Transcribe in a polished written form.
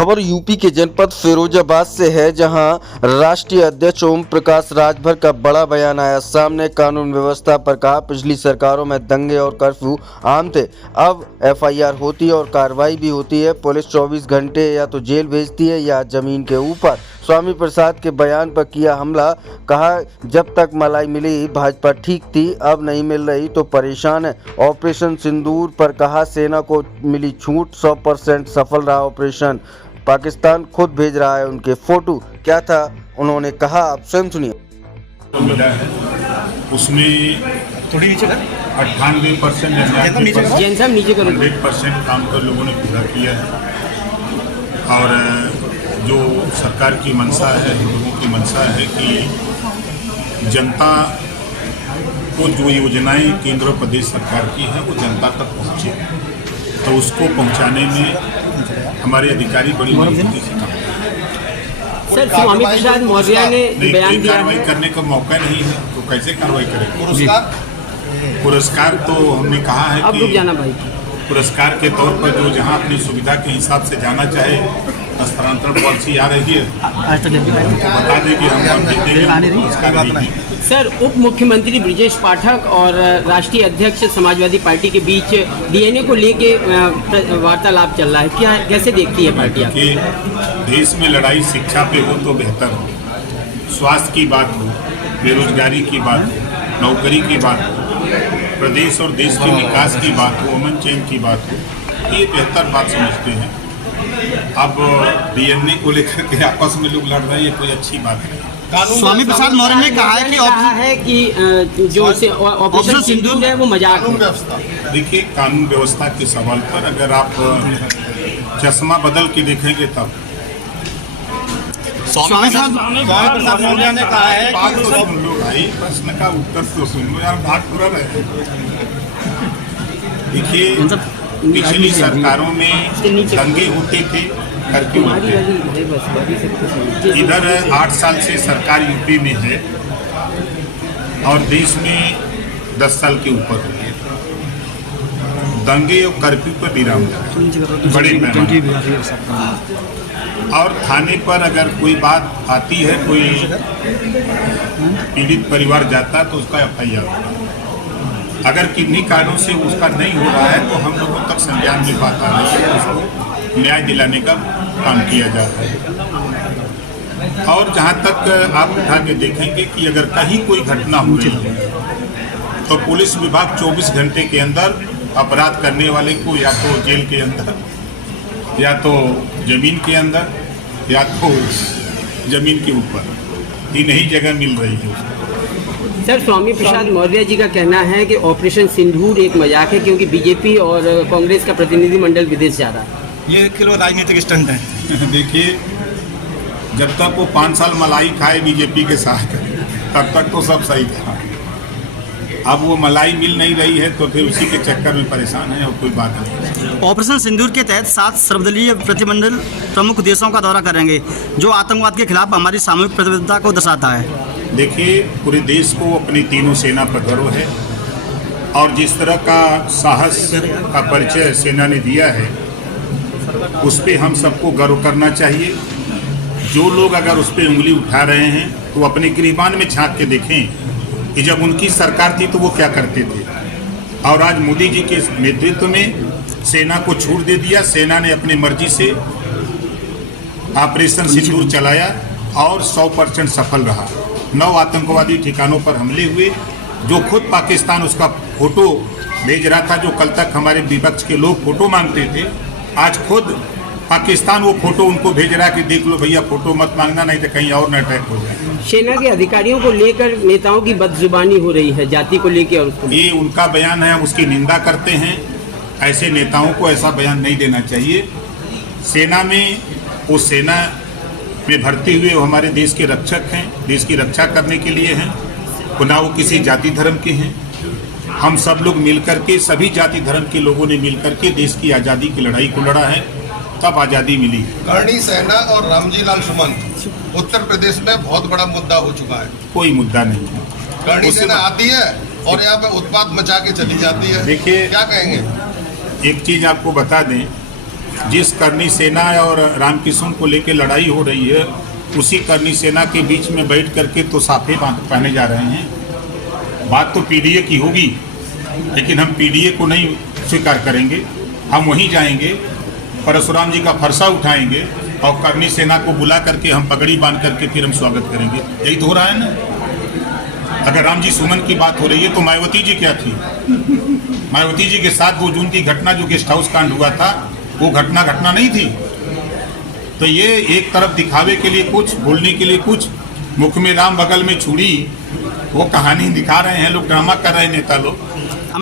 खबर यूपी के जनपद फिरोजाबाद से है, जहां राष्ट्रीय अध्यक्ष ओम प्रकाश राजभर का बड़ा बयान आया सामने। कानून व्यवस्था पर कहा, पिछली सरकारों में दंगे और कर्फ्यू आम थे, अब एफआईआर होती है और कार्रवाई भी होती है। पुलिस 24 घंटे या तो जेल भेजती है या जमीन के ऊपर। स्वामी प्रसाद के बयान पर किया हमला, कहा जब तक मलाई मिली भाजपा ठीक थी, अब नहीं मिल रही तो परेशान है। ऑपरेशन सिंदूर पर कहा, सेना को मिली छूट, 100% सफल रहा ऑपरेशन। पाकिस्तान खुद भेज रहा है उनके फोटो। क्या था उन्होंने कहा, आप स्वयं सुनिए। मिला है उसमें थोड़ी नीचे कर 98% 100% काम कर लोगों ने पूरा किया है। और जो सरकार की मंशा है, लोगों की मंशा है कि जनता को जो योजनाएं केंद्र और प्रदेश सरकार की है वो जनता तक पहुँचे, तो उसको पहुँचाने में हमारे अधिकारी बड़ी मजबूती से काम कर रहे हैं। सर, स्वामी प्रसाद मौर्य ने बयान दिया कार्रवाई करने का मौका नहीं है तो कैसे कार्रवाई करेंगे? पुरस्कार तो हमने कहा है अब रुक जाना भाई। पुरस्कार के तौर पर जो जहां अपनी सुविधा के हिसाब से जाना चाहे, स्थानांतरण पॉलिसी आ रही है तो बता दें कि हम देंगे। सर, उप मुख्यमंत्री ब्रिजेश पाठक और राष्ट्रीय अध्यक्ष समाजवादी पार्टी के बीच डीएनए को लेके वार्तालाप चल रहा है, क्या कैसे देखती है पार्टी? कि देश में लड़ाई शिक्षा पे हो तो बेहतर हो, स्वास्थ्य की बात हो, बेरोजगारी की बात हो, नौकरी की बात हो, प्रदेश और देश के विकास की बात हो, अमन चैन की बात हो, ये बेहतर बात समझते हैं। अब डीएनए को लेकर के आपस में लोग लड़ रहे हैं, ये कोई अच्छी बात नहीं। स्वामी प्रसाद मौर्य ने कहा है कि जो ऑपरेशन सिंदूर है वो मजाक है। देखिए, कानून व्यवस्था के सवाल पर अगर आप चश्मा बदल के देखेंगे तब स्वामी प्रसाद मौर्य ने कहा है कि सुन लो भाई, प्रश्न का उत्तर तो सुन लो यार, बात पूरा रहे। देखिए, पिछली सरकारों में दंगे होते थे, कर्फ्यू होते थे। इधर 8 साल से सरकार यूपी में है और देश में 10 साल के ऊपर हो गए। दंगे और कर्फ्यू पर विराम बड़े पैमाने और थाने पर अगर कोई बात आती है, कोई पीड़ित परिवार जाता है तो उसका एफआईआर होता है। अगर किन्हीं कारणों से उसका नहीं हो रहा है तो हम लोगों तक संज्ञान में बात आ रही है, उसको न्याय दिलाने का काम किया जाता है। और जहाँ तक आप उठा के देखेंगे कि अगर कहीं कोई घटना हो रही है तो पुलिस विभाग 24 घंटे के अंदर अपराध करने वाले को या तो जेल के अंदर, या तो जमीन के अंदर, या तो जमीन के ऊपर, तीन ही जगह मिल रही है उसको। सर, स्वामी प्रसाद मौर्य जी का कहना है कि ऑपरेशन सिंदूर एक मजाक है क्योंकि बीजेपी और कांग्रेस का प्रतिनिधिमंडल विदेश जा रहा है। ये केवल राजनीतिक स्टंट है। देखिए, जब तक वो 5 साल मलाई खाए बीजेपी के साथ, तब तक तो सब सही था। अब वो मलाई मिल नहीं रही है तो फिर उसी के चक्कर में परेशान है और कोई बात नहीं। ऑपरेशन सिंदूर के तहत 7 सर्वदलीय प्रतिनिधिमंडल प्रमुख देशों का दौरा करेंगे, जो आतंकवाद के खिलाफ हमारी सामूहिक प्रतिबद्धता को दर्शाता है। देखिए, पूरे देश को अपनी तीनों सेना पर गर्व है और जिस तरह का साहस का परिचय सेना ने दिया है उस पर हम सबको गर्व करना चाहिए। जो लोग अगर उस पर उंगली उठा रहे हैं तो अपने गिरबान में झांक के देखें कि जब उनकी सरकार थी तो वो क्या करते थे। और आज मोदी जी के नेतृत्व में सेना को छूट दे दिया, सेना ने अपनी मर्जी से ऑपरेशन सिंदूर चलाया और 100% सफल रहा। 9 आतंकवादी ठिकानों पर हमले हुए, जो खुद पाकिस्तान उसका फोटो भेज रहा था, जो कल तक हमारे विपक्ष के लोग फोटो मांगते थे, आज खुद पाकिस्तान वो फोटो उनको भेज रहा है कि देख लो भैया, फोटो मत मांगना नहीं तो कहीं और न अटैक हो जाए। सेना के अधिकारियों को लेकर नेताओं की बदजुबानी हो रही है, जाति को लेकर, और उसको ये उनका बयान है, हम उसकी निंदा करते हैं। ऐसे नेताओं को ऐसा बयान नहीं देना चाहिए। सेना में, वो सेना में भर्ती हुए वो हमारे देश के रक्षक हैं, देश की रक्षा करने के लिए हैं, ना वो किसी जाति धर्म के हैं। हम सब लोग मिलकर के, सभी जाति धर्म के लोगों ने मिलकर के देश की आज़ादी की लड़ाई को लड़ा है, तब आज़ादी मिली। करणी सेना और रामजी लाल सुमन उत्तर प्रदेश में बहुत बड़ा मुद्दा हो चुका है। कोई मुद्दा नहीं है। करणी सेना आती है और यहाँ पे उत्पात मचा के चली जाती है। देखिए, क्या कहेंगे? एक चीज़ आपको बता दें जिस करनी सेना और रामकिशन को लेकर लड़ाई हो रही है, उसी करनी सेना के बीच में बैठ करके तो साफे पहने जा रहे हैं। बात तो पीडीए की होगी, लेकिन हम पीडीए को नहीं स्वीकार करेंगे। हम वहीं जाएंगे, परशुराम जी का फरसा उठाएंगे और करनी सेना को बुला करके हम पगड़ी बांध करके फिर हम स्वागत करेंगे। यही तो हो रहा है ना। अगर राम जी सुमन की बात हो रही है तो मायावती जी क्या थी? मायावती जी के साथ 2 जून की घटना जो गेस्ट हाउस कांड हुआ था, वो घटना नहीं थी। तो ये एक तरफ दिखावे के लिए कुछ, बोलने के लिए कुछ, मुख में राम बगल में छुरी, वो कहानी दिखा रहे हैं लोग, ड्रामा कर रहे हैं नेता लोग।